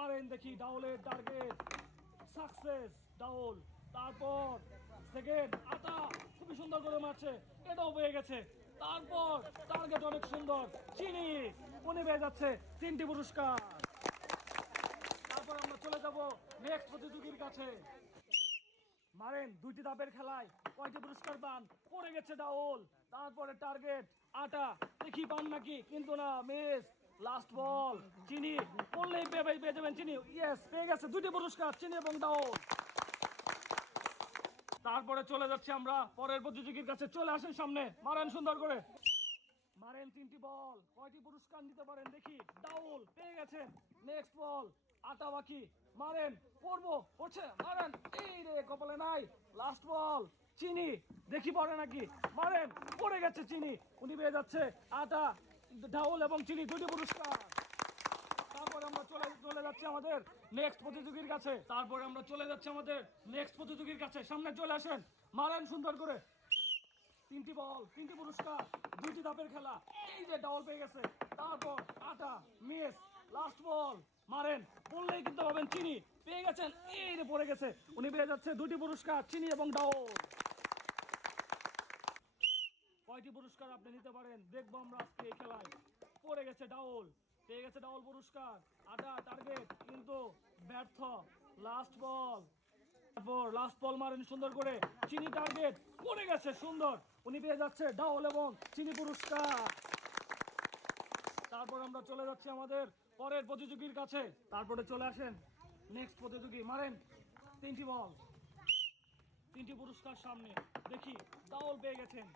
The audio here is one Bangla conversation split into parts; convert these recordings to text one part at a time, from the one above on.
মারেন দেখি ডাউলের টার্গেট সাকসেস ডাউল। তারপর সেকেন্ড আটা খুবই সুন্দর করে মারছে। এটাও পেয়ে গেছে। তারপর টার্গেট অনেক সুন্দর। চিনি, উনি পেয়ে যাচ্ছে তিনটি পুরস্কার। তারপর আমরা চলে যাব নেক্সট প্রতিযোগীর কাছে। মারেন, দুইটি ধাপের খেলায় কয়টি পুরস্কার পান? পড়ে গেছে ডাউল। তারপরে টার্গেট আটা। দেখি পান নাকি? কিন্তু না মিস লাস্ট বল চিনি, বললেই পেয়ে যাবেন চিনি। ইয়েস পেয়ে গেছে দুটি পুরস্কার, চিনি এবং ডাউল তারপরে চলে যাচ্ছি আমরা পরের প্রতিযোগীর কাছে। চলে আসেন সামনে, মারেন সুন্দর করে। মারেন তিনটি বল, কয়টি পুরস্কার নিতে পারেন দেখি। ডাউল পেয়ে গেছেন নেক্সট বল আটা বাকি। মারেন পড়ব পড়ছে মারেন, এই রে, কপালে নাই। লাস্ট বল চিনি, দেখি পড়ে নাকি। মারেন, পড়ে গেছে চিনি, উনি পেয়ে যাচ্ছে, আটা ডাউল এবং চিনি, দুটি পুরস্কার। তারপরে আমরা চলে চলে যাচ্ছি আমাদের নেক্সট প্রতিযোগীর কাছে। তারপরে আমরা চলে যাচ্ছি আমাদের নেক্সট প্রতিযোগীর কাছে। সামনে চলে আসেন, মারেন সুন্দর করে। তিনটি বল, তিনটি পুরস্কার, দুইটি ধাপের খেলা। এই যে ডাবল পেয়ে গেছে। তারপর আটা মিস লাস্ট বল মারেন। বললেই কিন্তু পাবেন চিনি। পেয়ে গেছেন, এই যে পড়ে গেছে। উনি পেয়ে যাচ্ছে দুটি পুরস্কার, চিনি এবং ডাউল কয়টি পুরস্কার আপনি নিতে পারেন? দেখব আমরা আজকে এই খেলায়। পড়ে গেছে ডাউল পেয়ে গেছে ডাউল পুরস্কার। আটা টার্গেট কিন্তু ব্যর্থ। লাস্ট বল তারপর লাস্ট বল মারেন সুন্দর করে। চিনি টার্গেট পড়ে গেছে সুন্দর। উনি পেয়ে যাচ্ছে ডাউল এবং চিনি পুরস্কার। তারপর আমরা চলে যাচ্ছি আমাদের পরের প্রতিযোগীর কাছে। তারপরে চলে আসেন নেক্সট প্রতিযোগী। মারেন তিনটি বল তিনটি পুরস্কার সামনে। দেখি ডাউল পেয়ে গেছেন।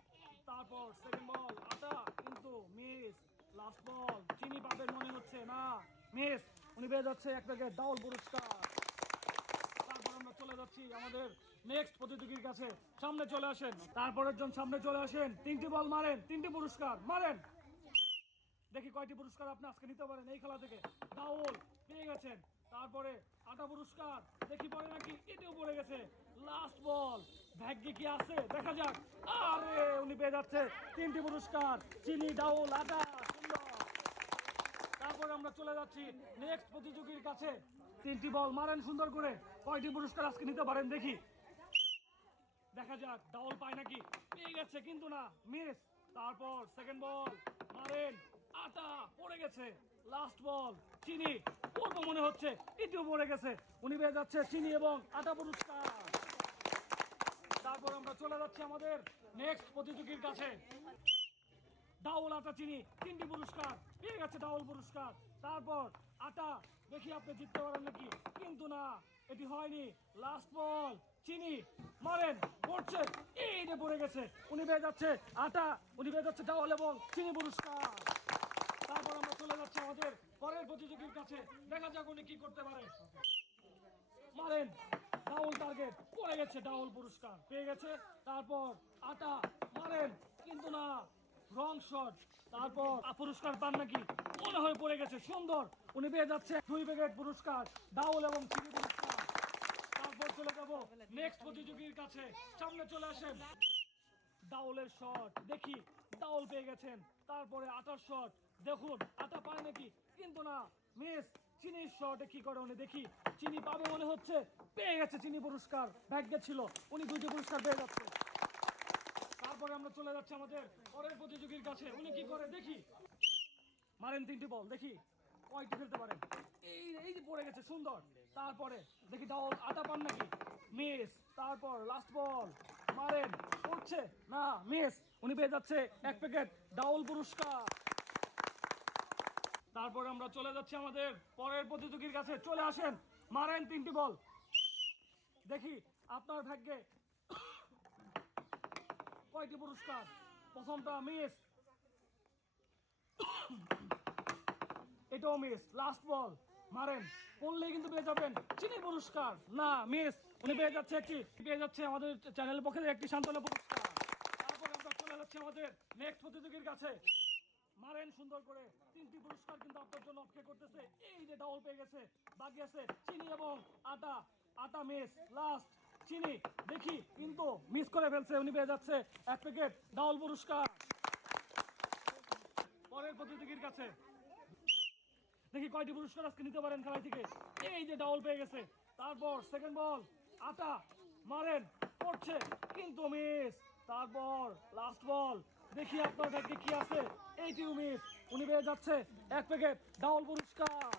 তারপর সেকেন্ড বল আটা, কিন্তু মিস লাস্ট বল চিনি পাবেন মনে হচ্ছে না। মিস, উনি পেয়ে যাচ্ছে এক প্যাকেট ডাউল পুরস্কার। তারপর আমরা চলে যাচ্ছি আমাদের নেক্সট প্রতিযোগীর কাছে। সামনে চলে আসেন। তারপরের জন সামনে চলে আসেন। তিনটি বল মারেন, তিনটি পুরস্কার, মারেন। দেখি কয়টি পুরস্কার আপনি আজকে নিতে পারেন এই খেলা থেকে। ডাউল পেয়ে গেছেন। তারপরে আটা পুরস্কার। দেখি পরে নাকি এটিও পড়ে গেছে। লাস্ট বল ভাগ্যে কি আছে? দেখা যাক। আরে, উনি পেয়ে যাচ্ছে তিনটি পুরস্কার। চিনি, ডাউল, আটা তারপরে আমরা চলে যাচ্ছি নেক্সট প্রতিযোগীর কাছে। তিনটি বল মারেন সুন্দর করে। কয়টি পুরস্কার আজকে নিতে পারেন দেখি। দেখা যাক, ডাউল পায় নাকি? পেয়ে গেছে কিন্তু না। মিস, তারপর সেকেন্ড বল মারেন। আটা পড়ে গেছে। লাস্ট বল চিনি। পড়ব মনে হচ্ছে এটিও পড়ে গেছে। উনি পেয়ে যাচ্ছে চিনি এবং আটা পুরস্কার। তারপর আমরা চলে যাচ্ছি আমাদের নেক্সট প্রতিযোগীর কাছে। ডাউল আটা চিনি, তিনটি পুরস্কার। পেয়ে গেছে ডাউল পুরস্কার। তারপর আটা, দেখি আপনি জিততে পারেন নাকি? কিন্তু না, এটি হয়নি। লাস্ট বল চিনি। মারেন পড়ছে এই যে পড়ে গেছে। উনি পেয়ে যাচ্ছে আটা, উনি পেয়ে যাচ্ছে ডাউল এবং চিনি পুরস্কার। তারপর আমরা চলে যাচ্ছি আমাদের পরের প্রতিযোগীর কাছে দেখা যাক উনি কি করতে পারে। মারেন ডাউল টার্গেট পড়ে গেছে ডাউল পুরস্কার। পেয়ে গেছে, তারপর আটা, মারেন, কিন্তু না রং শট তারপর পুরস্কার পান নাকি? মনে হয় পড়ে গেছে, সুন্দর। উনি পেয়ে যাচ্ছে দুই প্যাকেট পুরস্কার ডাউল এবং চিনি পুরস্কার। তারপর চলে যাব নেক্সট প্রতিযোগীর কাছে। সামনে চলে আসেন। ডাউলের শট দেখি ডাউল পেয়ে গেছেন। তারপরে আটার শট দেখুন, আটা পায় নাকি? কিন্তু না মিস চিনির শটে কি করে উনি দেখি? চিনি পাবে মনে হচ্ছে, পেয়ে গেছে চিনি পুরস্কার, ভাগ্যে ছিল, উনি দুইটি পুরস্কার পেয়ে যাচ্ছে। তারপরে আমরা চলে যাচ্ছি আমাদের পরের প্রতিযোগীর কাছে, উনি কি করে দেখি? মারেন তিনটি বল, দেখি, কয়টি খেলতে পারেন? এই এই যে পড়ে গেছে, সুন্দর। তারপরে দেখি ডাউল আটা পান নাকি? মিস তারপর লাস্ট বল মারেন পড়ছে না মিস উনি পেয়ে যাচ্ছে এক প্যাকেট ডাউল পুরস্কার। তারপর আমরা চলে যাচ্ছি আমাদের পরের প্রতিযোগীর কাছে। চলে আসেন, মারেন তিনটি বল। দেখি, আপনার ভাগ্যে কয়টি পুরস্কার? প্রথমটা মিস। এটাও মিস লাস্ট বল মারেন পড়লেই কিন্তু পেয়ে যাবেন। চিনি পুরস্কার। না, মিস, উনি পেয়ে যাচ্ছে একটি, পেয়ে যাচ্ছে আমাদের চ্যানেলের পক্ষে একটি সান্ত্বনা পুরস্কার। তারপর আমরা চলে যাচ্ছি আমাদের নেক্সট প্রতিযোগীর কাছে। মারেন সুন্দর করে। তিনটি পুরস্কার কিন্তু আপনার জন্য অপেক্ষা করতেছে। এই যে ডাউল পেয়ে গেছে, বাকি আছে চিনি এবং আটা। আটা মিস লাস্ট চিনি। দেখি, কিন্তু মিস করে ফেলছে, উনি পেয়ে যাচ্ছে এক প্যাকেট ডাউল পুরস্কার। পরের প্রতিযোগীর কাছে। দেখি কয়টি পুরস্কার আজকে নিতে পারেন খেলা থেকে। এই যে ডাউল পেয়ে গেছে। তারপর সেকেন্ড বল আটা। মারেন, পড়ছে, কিন্তু মিস তারপর লাস্ট বল দেখি আপনার ব্যাগে কি আছে। এইটিও মিস উনি পেয়ে যাচ্ছে। এক প্যাকেট ডাউল পুরস্কার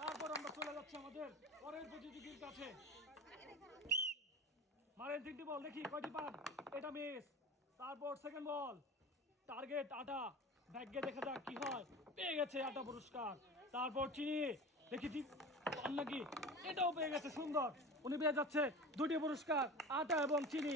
তারপর আমরা চলে যাচ্ছি আমাদের পরের প্রতিযোগীর কাছে। মারেন তিনটি বল দেখি কয়টি পান। এটা মিস। তারপর সেকেন্ড বল টার্গেট আটা। ভাগ্যে দেখা যাক কি হয়। পেয়ে গেছে আটা পুরস্কার তারপর চিনি। দেখি নাকি? এটাও পেয়ে গেছে, সুন্দর। উনি পেয়ে যাচ্ছে। দুটি পুরস্কার আটা এবং চিনি।